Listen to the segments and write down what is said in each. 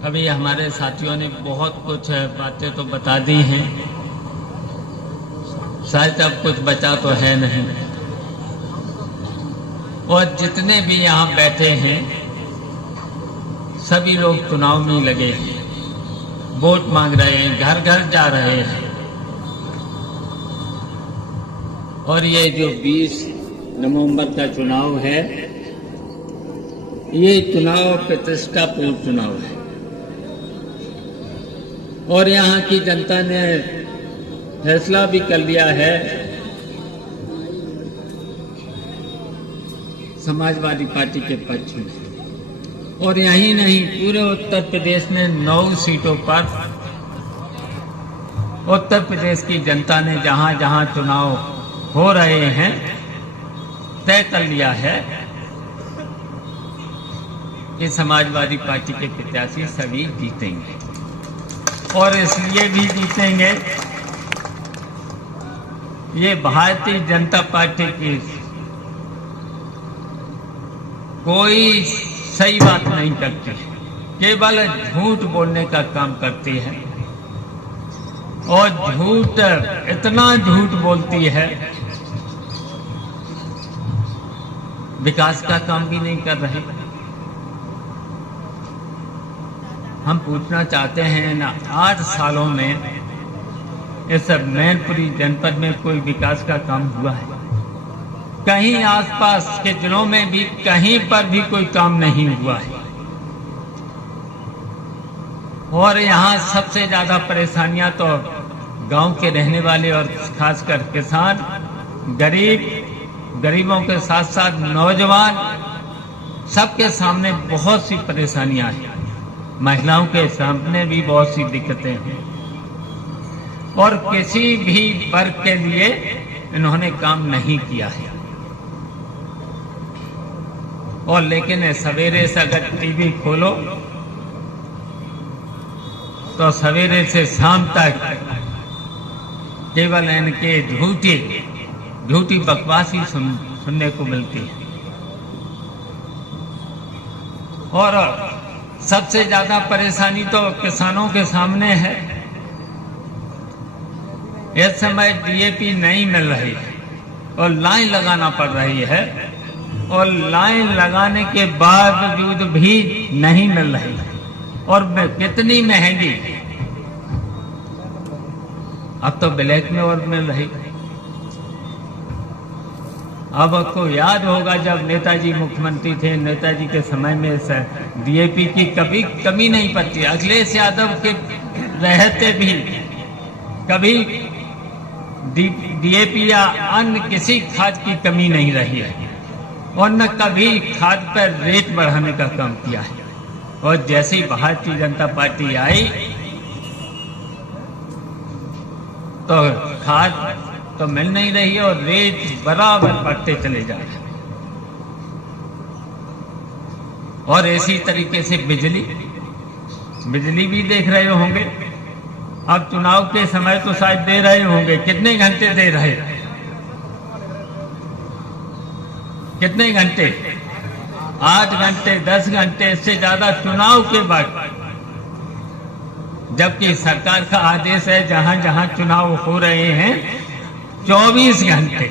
अभी हमारे साथियों ने बहुत कुछ बातें तो बता दी हैं, शायद अब कुछ बचा तो है नहीं। और जितने भी यहाँ बैठे हैं सभी लोग चुनाव में लगे हैं, वोट मांग रहे हैं, घर घर जा रहे हैं। और ये जो 20 नवंबर का चुनाव है, ये चुनाव प्रतिष्ठापूर्ण चुनाव है और यहाँ की जनता ने फैसला भी कर लिया है। समाजवादी पार्टी के पक्ष में। और यही नहीं, पूरे उत्तर प्रदेश में 9 सीटों पर उत्तर प्रदेश की जनता ने जहां जहां चुनाव हो रहे हैं तय कर लिया है कि समाजवादी पार्टी के प्रत्याशी सभी जीतेंगे। और इसलिए भी जीतेंगे, ये भारतीय जनता पार्टी की कोई सही बात नहीं करती, केवल झूठ बोलने का काम करती है। और झूठ, इतना झूठ बोलती है, विकास का काम भी नहीं कर रही। हम पूछना चाहते हैं ना, 8 सालों में इस मैनपुरी जनपद में कोई विकास का काम हुआ है? कहीं आसपास के जिलों में भी कहीं पर भी कोई काम नहीं हुआ है। और यहाँ सबसे ज्यादा परेशानियां तो गांव के रहने वाले और खासकर किसान, गरीबों के साथ साथ नौजवान, सबके सामने बहुत सी परेशानियां हैं। महिलाओं के सामने भी बहुत सी दिक्कतें हैं और किसी भी वर्ग के लिए इन्होंने काम नहीं किया है। और लेकिन सवेरे से अगर टीवी खोलो तो सवेरे से शाम तक केवल इनके झूठी बकवास ही सुनने को मिलती है। और सबसे ज्यादा परेशानी तो किसानों के सामने है। इस समय डीएपी नहीं मिल रही है और लाइन लगाना पड़ रही है, और लाइन लगाने के बावजूद भी नहीं मिल रही है। और कितनी महंगी, अब तो ब्लैक में और मिल रही। अब आपको याद होगा जब नेताजी मुख्यमंत्री थे, नेताजी के समय में डीएपी की कभी कमी नहीं पड़ती। अखिलेश यादव के रहते भी कभी डीएपी या अन्य किसी खाद की कमी नहीं रही है और न कभी खाद पर रेट बढ़ाने का काम किया है। और जैसे ही भारतीय जनता पार्टी आई तो खाद तो मिल नहीं रही है और रेट बराबर बढ़ते चले जा रहे हैं। और इसी तरीके से बिजली भी देख रहे होंगे। अब चुनाव के समय तो शायद दे रहे होंगे, कितने घंटे दे रहे? कितने घंटे? 8 घंटे, 10 घंटे, इससे ज्यादा चुनाव के बाद। जबकि सरकार का आदेश है जहां जहां चुनाव हो रहे हैं 24 घंटे।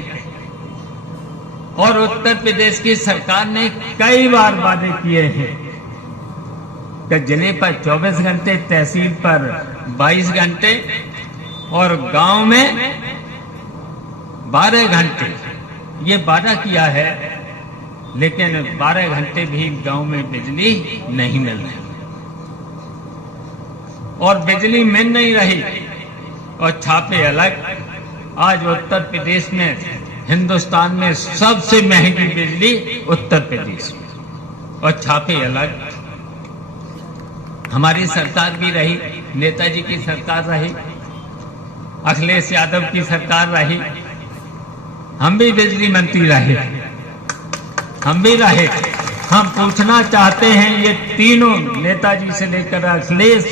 और उत्तर प्रदेश की सरकार ने कई बार वादे किए हैं कि जिले पर 24 घंटे, तहसील पर 22 घंटे और गांव में 12 घंटे, ये वादा किया है। लेकिन 12 घंटे भी गांव में बिजली नहीं मिल रही और बिजली मिल नहीं रही और छापे अलग। आज उत्तर प्रदेश में, हिंदुस्तान में सबसे महंगी बिजली उत्तर प्रदेश में और छापे अलग। हमारी सरकार भी रही, नेताजी की सरकार रही, अखिलेश यादव की सरकार रही, हम भी बिजली मंत्री रहे, हम भी रहे। हम पूछना चाहते हैं, ये तीनों, नेताजी से लेकर अखिलेश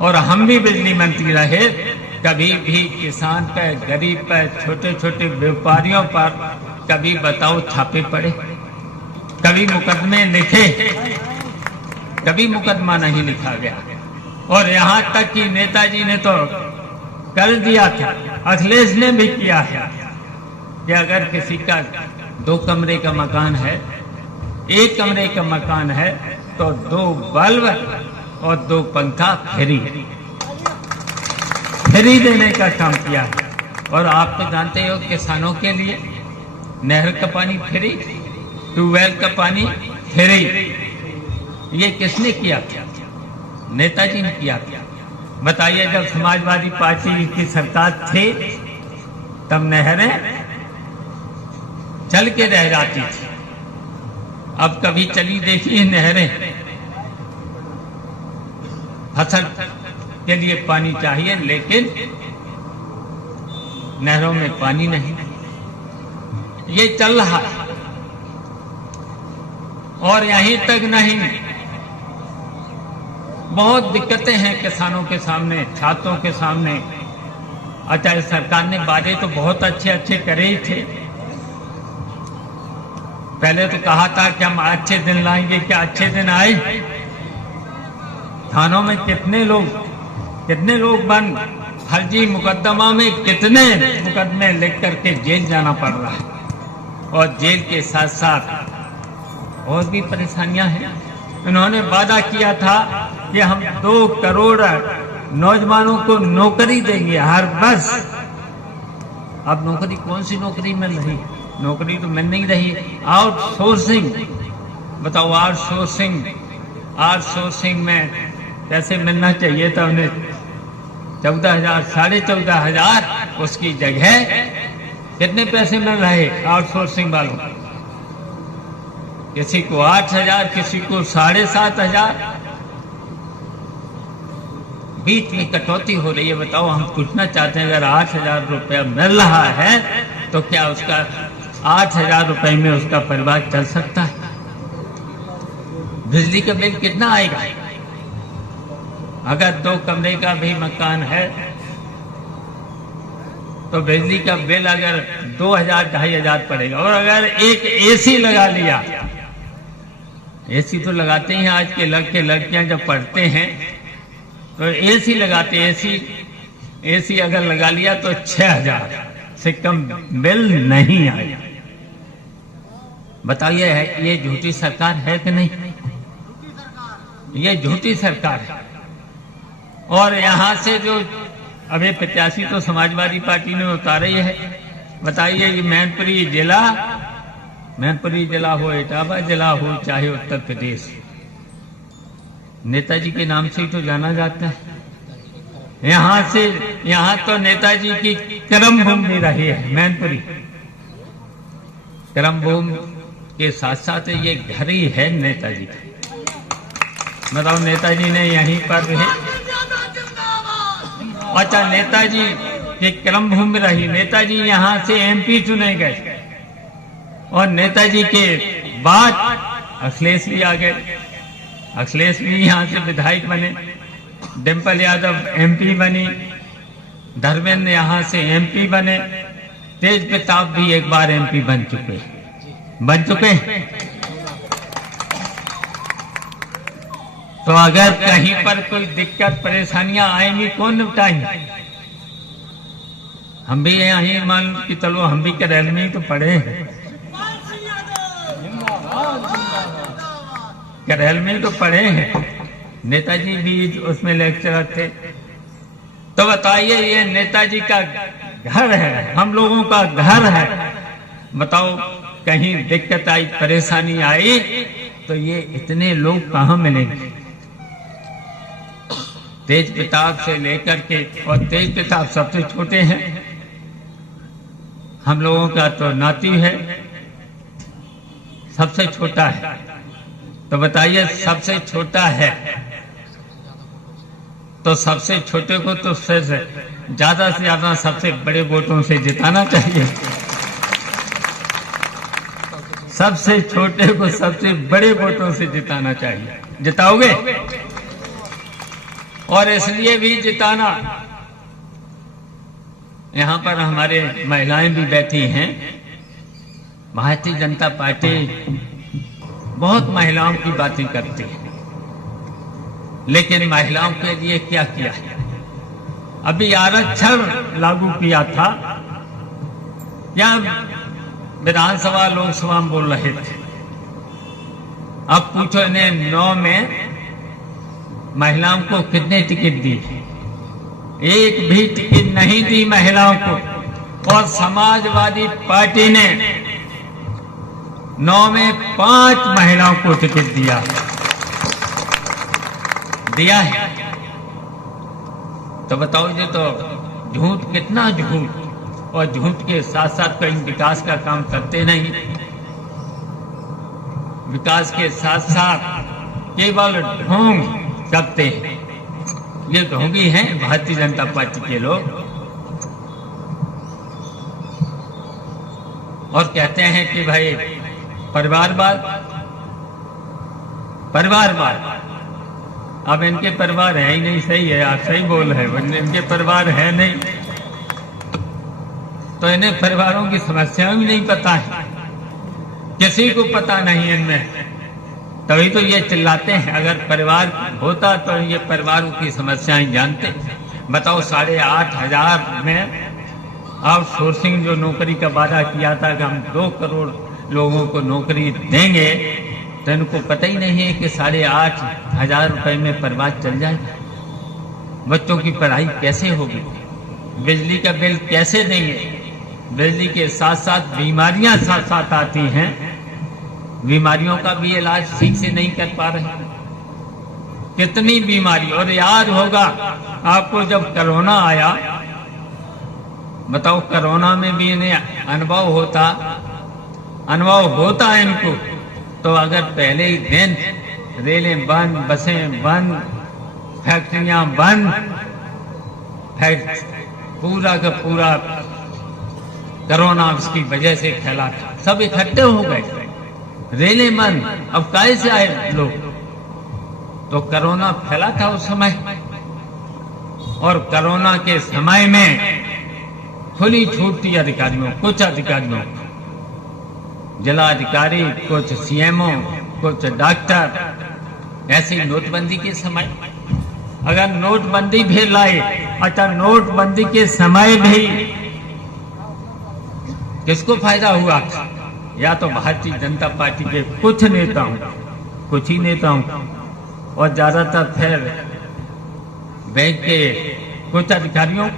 और हम भी बिजली मंत्री रहे, कभी भी किसान पर, गरीब पर, छोटे छोटे व्यापारियों पर कभी बताओ छापे पड़े? कभी मुकदमे लिखे? कभी मुकदमा नहीं लिखा गया। और यहां तक कि नेताजी ने तो कर दिया था, अखिलेश ने भी किया है कि अगर किसी का 2 कमरे का मकान है, 1 कमरे का मकान है, तो 2 बल्ब और 2 पंखा फ्री देने का काम किया है। और आप तो जानते हो किसानों के लिए नहर का पानी फ्री, ट्यूबवेल का पानी फ्री। ये किसने किया था? नेताजी ने किया था। बताइए, जब समाजवादी पार्टी की सरकार थी तब नहरें चल के रह जाती थी। अब कभी चली देखिए नहरें? फसल के लिए पानी चाहिए, लेकिन नहरों में पानी नहीं। ये चल रहा है। और यहीं तक नहीं, बहुत दिक्कतें हैं किसानों के सामने, छात्रों के सामने। अच्छा, सरकार ने वादे तो बहुत अच्छे अच्छे करे ही थे। पहले तो कहा था कि हम अच्छे दिन लाएंगे, क्या अच्छे दिन आए? थानों में कितने लोग बंद, फर्जी मुकदमा में कितने मुकदमे लिख करके जेल जाना पड़ रहा है। और जेल के साथ साथ और भी परेशानियां हैं। इन्होंने वादा किया था कि हम 2 करोड़ नौजवानों को नौकरी देंगे हर वर्ष। अब नौकरी, कौन सी नौकरी मिल रही? नौकरी तो मिल नहीं रही। आउटसोर्सिंग, बताओ, आउटसोर्सिंग में पैसे मिलना चाहिए था उन्हें 14,000, 14,500, उसकी जगह कितने पैसे मिल रहे आउटसोर्सिंग वालों? किसी को 8,000, किसी को 7,500। बीच में कटौती हो रही है। बताओ, हम पूछना चाहते हैं, अगर 8,000 रुपया मिल रहा है तो क्या उसका 8,000 रुपए में उसका परिवार चल सकता है? बिजली का बिल कितना आएगा? अगर 2 कमरे का भी मकान है तो बिजली का बिल अगर 2,000, 2,500 पड़ेगा। और अगर एक एसी लगा लिया, एसी तो लगाते हैं आज के लड़के लड़कियां जब पढ़ते हैं तो एसी लगाते हैं। एसी अगर लगा लिया तो 6,000 से कम बिल नहीं आया। बताइए, ये झूठी सरकार है कि नहीं? ये झूठी सरकार है। और यहां से जो अभी प्रत्याशी तो समाजवादी पार्टी ने उतारे है। बताइए, ये मैनपुरी जिला हो, इटावा जिला हो, चाहे उत्तर प्रदेश, नेताजी के नाम से ही तो जाना जाता है। यहां तो नेताजी की कर्म भूमि रही है मैनपुरी। कर्म भूमि के साथ साथ ये घर ही है नेताजी का। बताओ, नेताजी ने यहीं पर रहे। अच्छा, नेताजी की कर्म भूमि रही। नेताजी यहां से एमपी चुने गए और नेताजी के बाद अखिलेश भी आ गए। अखिलेश भी यहां से विधायक बने, डिम्पल यादव एमपी बनी, धर्मेंद्र यहां से एमपी बने, तेज प्रताप भी एक बार एमपी बन चुके। तो अगर कहीं पर कोई दिक्कत परेशानियां आएंगी, कौन निपटाएंगे? हम भी यहीं मान कि चलो, हम भी करेल में ही तो पढ़े हैं, करेल में ही तो पढ़े हैं। नेताजी भी उसमें लेक्चरर थे। तो बताइए, ये नेताजी का घर है, हम लोगों का घर है। बताओ, कहीं दिक्कत आई, परेशानी आई तो ये इतने लोग कहां मिलेंगे? तेज प्रताप से लेकर के, और तेज प्रताप सबसे छोटे हैं, हम लोगों का तो नाती है, सबसे छोटा है। तो बताइए, सबसे छोटा है तो सबसे छोटे को तो ज्यादा से ज्यादा सबसे बड़े वोटों से जिताना चाहिए। सबसे छोटे को सबसे बड़े वोटों से जिताना चाहिए। जिताओगे? और इसलिए भी जिताना, यहां पर हमारे महिलाएं भी बैठी हैं। भारतीय जनता पार्टी बहुत महिलाओं की बातें करती है। लेकिन महिलाओं के लिए क्या किया है? अभी आरक्षण लागू किया था, या विधानसभा लोकसभा में बोल रहे थे। अब पूछो इन्हें 9 में महिलाओं को कितने टिकट दी? एक भी टिकट नहीं दी महिलाओं को। और समाजवादी पार्टी ने 9 में 5 महिलाओं को टिकट दिया है। तो बताओ, ये तो झूठ, कितना झूठ। और झूठ के साथ साथ कहीं विकास का काम करते नहीं। विकास के साथ साथ केवल ढोंग करते हैं। ये ढोंगी हैं भारतीय जनता पार्टी के लोग। और कहते हैं कि भाई परिवारवाद। अब इनके परिवार है ही नहीं। सही है, आप सही बोल रहे हैं, इनके परिवार है नहीं, तो इन्हें परिवारों की समस्याएं भी नहीं पता है, किसी को पता नहीं इनमें। तभी तो ये चिल्लाते हैं। अगर परिवार होता तो ये परिवारों की समस्याएं जानते। बताओ, 8,500 में आउटसोर्सिंग जो नौकरी का वादा किया था कि हम 2 करोड़ लोगों को नौकरी देंगे, तो इनको पता ही नहीं है कि 8,500 रुपए में परिवार चल जाए। बच्चों की पढ़ाई कैसे होगी? बिजली का बिल कैसे देंगे? बिजली के साथ साथ बीमारियां साथ साथ आती हैं, बीमारियों का भी इलाज ठीक से नहीं कर पा रहे। कितनी बीमारी। और याद होगा आपको जब कोरोना आया, बताओ, कोरोना में भी इन्हें अनुभव होता है इनको। तो अगर पहले ही दिन रेलें बंद, बसें बंद, फैक्ट्रियां बंद, पूरा का पूरा कोरोना उसकी वजह से फैला था, सब इकट्ठे हो गए, रेलें बंद। अब काहे से आए लोग? तो कोरोना फैला था उस समय। और कोरोना के समय में खुली छूट थी अधिकारियों, कुछ अधिकारियों, जिला अधिकारी, कुछ सीएमओ, कुछ डॉक्टर। ऐसी नोटबंदी के समय अगर नोटबंदी भी लाए, अच्छा, नोटबंदी के समय भी किसको फायदा हुआ था? या तो भारतीय जनता पार्टी के कुछ ही नेताओं और ज्यादातर फिर बैंक के कुछ अधिकारियों,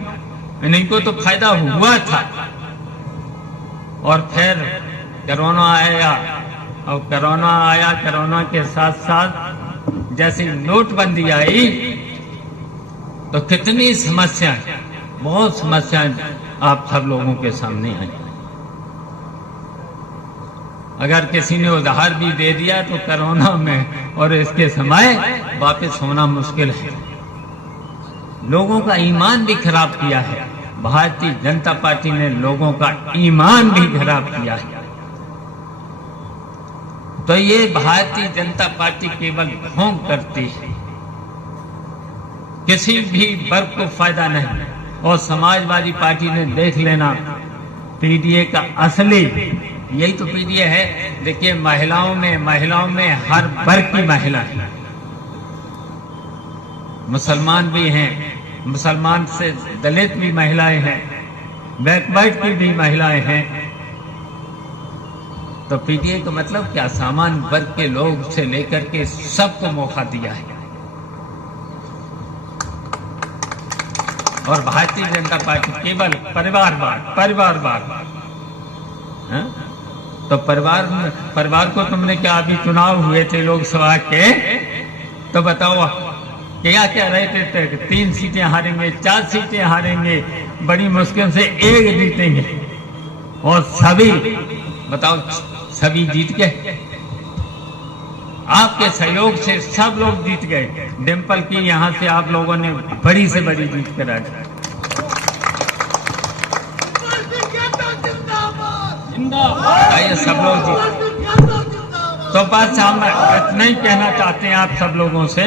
इन्हीं को तो फायदा हुआ था। और फिर कोरोना आया, और कोरोना के साथ साथ जैसी नोटबंदी आई तो कितनी समस्याएं, बहुत समस्याएं आप सब लोगों के सामने आई। अगर किसी ने उधार भी दे दिया तो कोरोना में और इसके समय वापस होना मुश्किल है। लोगों का ईमान भी खराब किया है। भारतीय जनता पार्टी ने लोगों का ईमान भी खराब किया है। तो ये भारतीय जनता पार्टी केवल ढोंग करती है, किसी भी वर्ग को फायदा नहीं। और समाजवादी पार्टी ने देख लेना पीडीए का असली, यही तो पीडीए है। देखिए, महिलाओं में हर वर्ग की महिला है। मुसलमान भी हैं, मुसलमान से दलित भी महिलाएं हैं, बैकवर्ड की भी महिलाएं हैं। तो पीडीए का मतलब क्या? सामान्य वर्ग के लोग से लेकर के सबको मौका दिया है। और भारतीय जनता पार्टी केवल परिवारवाद। तो परिवार को तुमने क्या, अभी चुनाव हुए थे लोकसभा के, तो बताओ क्या रहे थे? 3 सीटें हारेंगे, 4 सीटें हारेंगे, बड़ी मुश्किल से 1 जीतेंगे। और सभी जीत गए। आपके सहयोग से सब लोग जीत गए। डिम्पल की यहाँ से आप लोगों ने बड़ी से बड़ी जीत करा दी। आइए, सब लोग जीत। तो बस हम इतना ही कहना चाहते हैं आप सब लोगों से,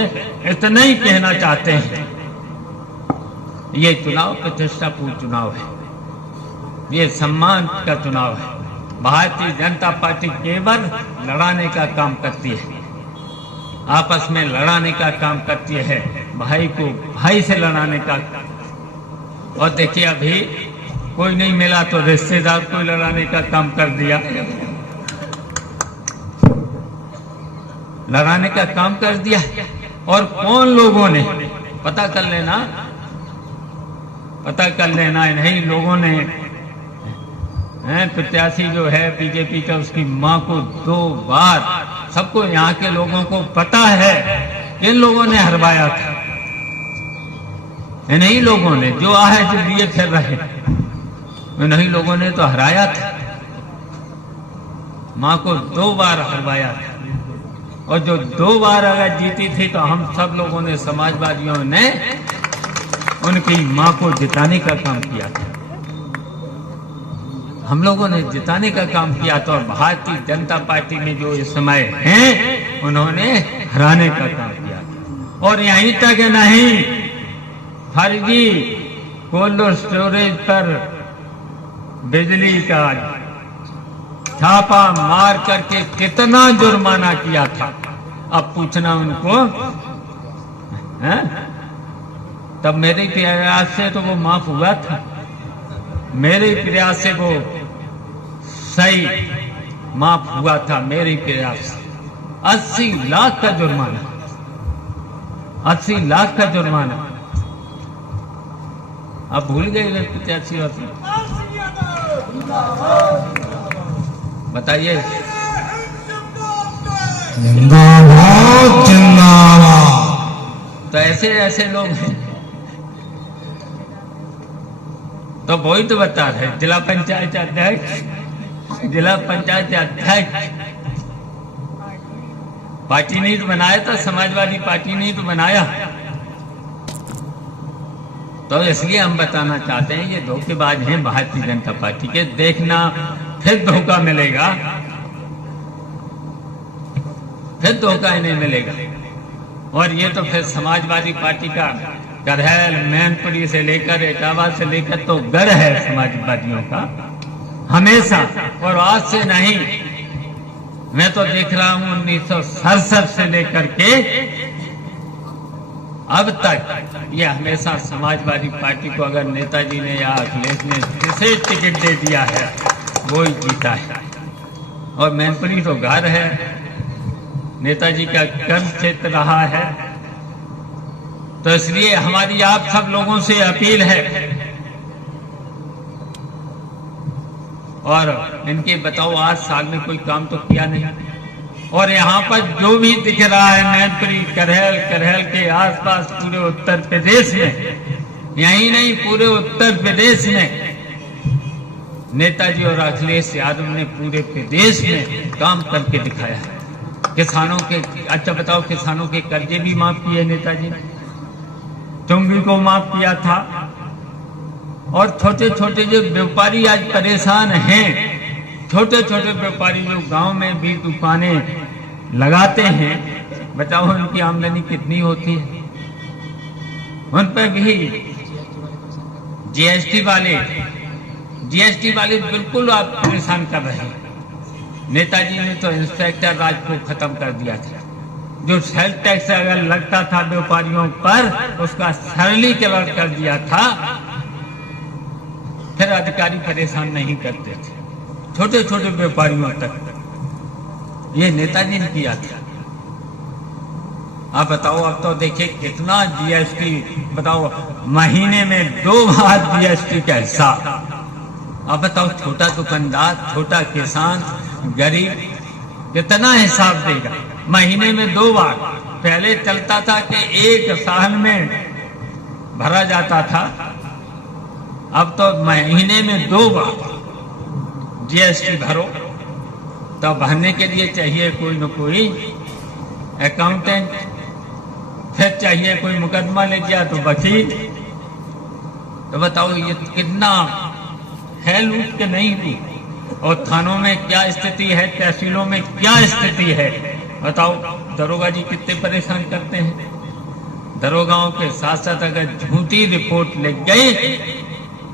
इतना ही कहना चाहते हैं, ये चुनाव प्रतिष्ठापूर्ण चुनाव है, ये सम्मान का चुनाव है। भारतीय जनता पार्टी केवल लड़ाने का काम करती है। आपस में लड़ाने का काम करती है, भाई को भाई से लड़ाने का। और देखिए अभी कोई नहीं मिला तो रिश्तेदार को लड़ाने का काम कर दिया, लड़ाने का काम कर दिया। और कौन लोगों ने, पता कर लेना, पता कर लेना, इन्हीं लोगों ने, प्रत्याशी जो है बीजेपी का, उसकी मां को 2 बार, सबको यहाँ के लोगों को पता है, इन लोगों ने हरवाया था। इन्हीं लोगों ने, जो आहे जो लिए फिर रहे, इन्हीं लोगों ने तो हराया था, मां को 2 बार हरवाया था। और जो 2 बार अगर जीती थी तो हम सब लोगों ने, समाजवादियों ने उनकी मां को जिताने का काम किया था, हम लोगों ने जिताने का काम किया था। और भारतीय जनता पार्टी में जो इस समय हैं, उन्होंने हराने का काम किया था। और यहीं तक नहीं, फर्जी कोल्ड स्टोरेज पर बिजली का छापा मार करके कितना जुर्माना किया था, अब पूछना उनको है? तब मेरे प्रयास से तो वो माफ हुआ था, मेरे प्रयास से वो सही माफ हुआ था, मेरे प्रयास से। 80 लाख का जुर्माना, 80 लाख का जुर्माना। अब भूल गए प्रत्याशी, बताइए। जिंदाबाद जिंदाबाद। तो ऐसे ऐसे लोग हैं, तो वही तो बता रहे, जिला पंचायत अध्यक्ष, जिला पंचायत अध्यक्ष पार्टी ने तो बनाया था, समाजवादी पार्टी ने तो बनाया। तो इसलिए हम बताना चाहते हैं, ये धोखेबाज हैं भारतीय जनता पार्टी के। देखना फिर धोखा मिलेगा, फिर धोखा इन्हें मिलेगा। और ये तो फिर समाजवादी पार्टी का करहल, मैनपुरी से लेकर इटावा से लेकर तो गढ़ है समाजवादियों का हमेशा, और आज से नहीं। मैं तो देख रहा हूं 1967 से लेकर के अब तक ये हमेशा समाजवादी पार्टी को अगर नेताजी ने या अखिलेश ने जिसे टिकट दे दिया है वो ही जीता है। और मैनपुरी तो घर है, नेताजी का कर्म क्षेत्र रहा है। तो इसलिए हमारी आप सब लोगों से अपील है, और इनके बताओ 8 साल में कोई काम तो किया नहीं। और यहाँ पर जो भी दिख रहा है मैनपुरी, करहल के आसपास पूरे उत्तर प्रदेश में, यही नहीं पूरे उत्तर प्रदेश में नेताजी और अखिलेश यादव ने पूरे प्रदेश में काम करके दिखाया है। किसानों के, अच्छा बताओ, किसानों के कर्जे भी माफ किए नेताजी ने, चुंगी को माफ किया था। और छोटे छोटे जो व्यापारी आज परेशान हैं, छोटे छोटे व्यापारी जो गांव में भी दुकानें लगाते हैं, बताओ उनकी आमदनी कितनी होती है, उन पर भी जीएसटी वाले बिल्कुल आप परेशान कर रहे हैं। नेताजी ने तो इंस्पेक्टर राज को खत्म कर दिया था। जो सेल्फ टैक्स अगर लगता था व्यापारियों पर, उसका सरलीकरण कर दिया था, फिर अधिकारी परेशान नहीं करते थे छोटे छोटे व्यापारियों तक। ये नेताजी ने किया था। आप बताओ, अब तो देखिए कितना जीएसटी, बताओ महीने में 2 बार जीएसटी का हिसाब। आप बताओ, छोटा दुकानदार, छोटा किसान, गरीब कितना हिसाब देगा महीने में 2 बार। पहले चलता था कि 1 साल में भरा जाता था, अब तो महीने में 2 बार जीएसटी भरो। तो भरने के लिए चाहिए कोई न कोई अकाउंटेंट, फिर चाहिए कोई मुकदमा ले गया तो वकील। तो बताओ ये कितना है लूट के नहीं लूट। और थानों में क्या स्थिति है, तहसीलों में क्या स्थिति है, बताओ। दरोगा जी कितने परेशान करते हैं। दरोगाओं के साथ साथ अगर झूठी रिपोर्ट लिख गई,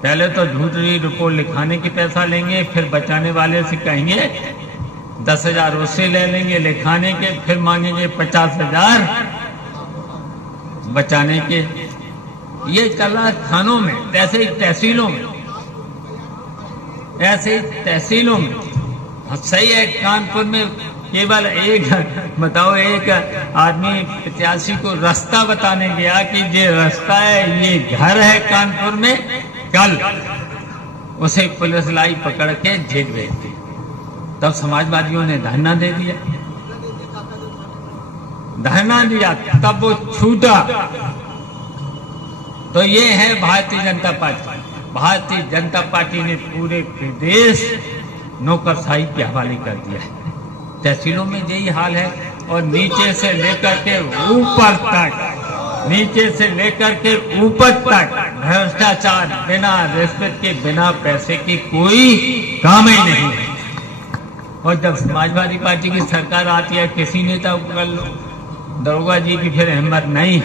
पहले तो झूठी रिपोर्ट लिखाने की पैसा लेंगे, फिर बचाने वाले से कहेंगे 10,000 उससे ले लेंगे लिखाने के, फिर मांगेंगे 50,000 बचाने के। ये चल रहा है थानों में, ऐसे ही तहसीलों में, ऐसे ही तहसीलों में। सही है, कानपुर में केवल एक, बताओ, एक आदमी 85 को रास्ता बताने गया कि ये रास्ता है, ये घर है कानपुर में, कल उसे पुलिस लाई पकड़ के जेल भेज दी। तब समाजवादियों ने धरना दे दिया, धरना दिया, तब वो छूटा। तो ये है भारतीय जनता पार्टी। भारतीय जनता पार्टी ने पूरे प्रदेश नौकरशाही के हवाले कर दिया है। तहसीलों में यही हाल है, और नीचे से लेकर के ऊपर तक, नीचे से लेकर के ऊपर तक भ्रष्टाचार, बिना रिश्वत के, बिना पैसे की कोई काम ही नहीं है। और जब समाजवादी पार्टी की सरकार आती है, किसी नेता को कर लो, दरोगा जी की फिर हिम्मत नहीं,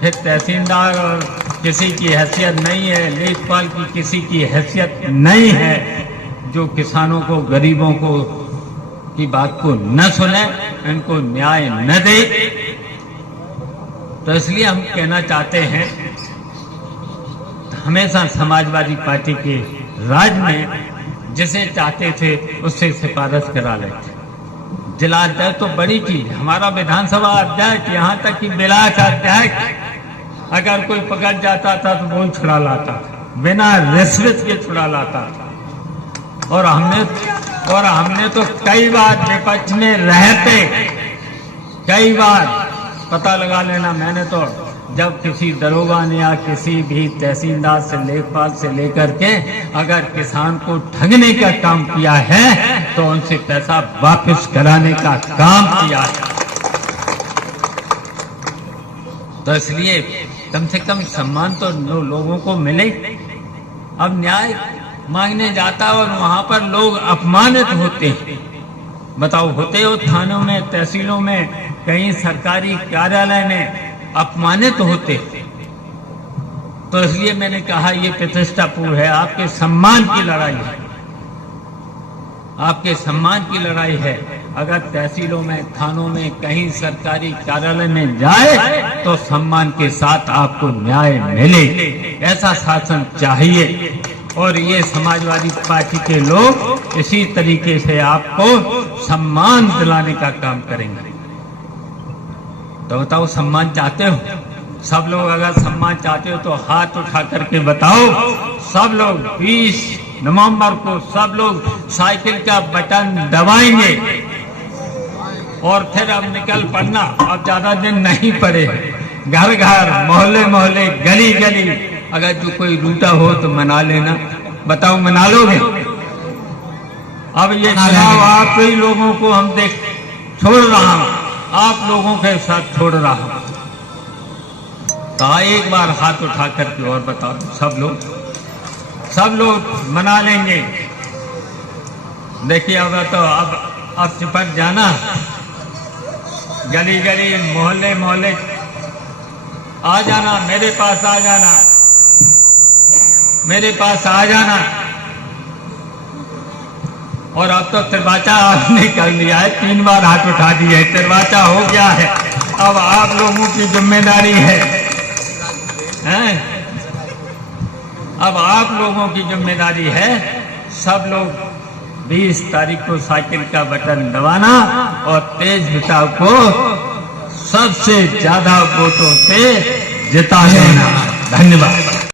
फिर तहसीलदार और किसी की हैसियत नहीं है, लेखपाल की किसी की हैसियत नहीं है, जो किसानों को, गरीबों को की बात को न सुने, इनको न्याय न दे। तो इसलिए हम कहना चाहते हैं, हमेशा समाजवादी पार्टी के राज में जिसे चाहते थे उससे सिफारिश करा लेते। जिला अध्यक्ष तो बड़ी चीज, हमारा विधानसभा अध्यक्ष, यहाँ तक कि ब्लॉक अध्यक्ष अगर कोई पकड़ जाता था तो वो छुड़ा लाता था, बिना रिश्वत के छुड़ा लाता था। और हमने तो कई बार विपक्ष में रहते, कई बार पता लगा लेना, मैंने तो जब किसी दरोगा ने या किसी भी तहसीलदार से, लेखपाल से लेकर के अगर किसान को ठगने का काम किया है तो उनसे पैसा वापस कराने का काम किया है। तो इसलिए कम से कम सम्मान तो लोगों को मिले। अब न्याय मांगने जाता और वहां पर लोग अपमानित होते हैं। बताओ, होते हो थानों में, तहसीलों में, कहीं सरकारी कार्यालय में अपमानित होते। तो इसलिए मैंने कहा ये प्रतिष्ठापूर्ण है, आपके सम्मान की लड़ाई है, आपके सम्मान की लड़ाई है। अगर तहसीलों में, थानों में, कहीं सरकारी कार्यालय में जाए तो सम्मान के साथ आपको न्याय मिले, ऐसा शासन चाहिए। और ये समाजवादी पार्टी के लोग इसी तरीके से आपको सम्मान दिलाने का काम करेंगे। तो बताओ, सम्मान चाहते हो? सब लोग अगर सम्मान चाहते हो तो हाथ उठा करके बताओ। सब लोग 20 नवंबर को सब लोग साइकिल का बटन दबाएंगे और फिर अब निकल पड़ना। अब ज्यादा दिन नहीं पड़े, घर घर, मोहल्ले मोहल्ले, गली गली, अगर जो कोई रूठा हो तो मना लेना। बताओ, मना लोगे? अब ये चुनाव आप ही लोगों को हम छोड़ रहा हूं, आप लोगों के साथ छोड़ रहा हूं। तो एक बार हाथ उठा करके और बताओ, सब लोग मना लेंगे। देखिए, अब चिपट जाना, गली गली, मोहल्ले मोहल्ले आ जाना, मेरे पास आ जाना, मेरे पास आ जाना। और अब तो तिरवाचा आपने कर लिया है, 3 बार हाथ उठा दिए है, तिरवाचा हो गया है। अब आप लोगों की जिम्मेदारी है, अब आप लोगों की जिम्मेदारी है। सब लोग 20 तारीख को साइकिल का बटन दबाना और तेज बिताव को सबसे ज्यादा वोटों से जिता देना। धन्यवाद।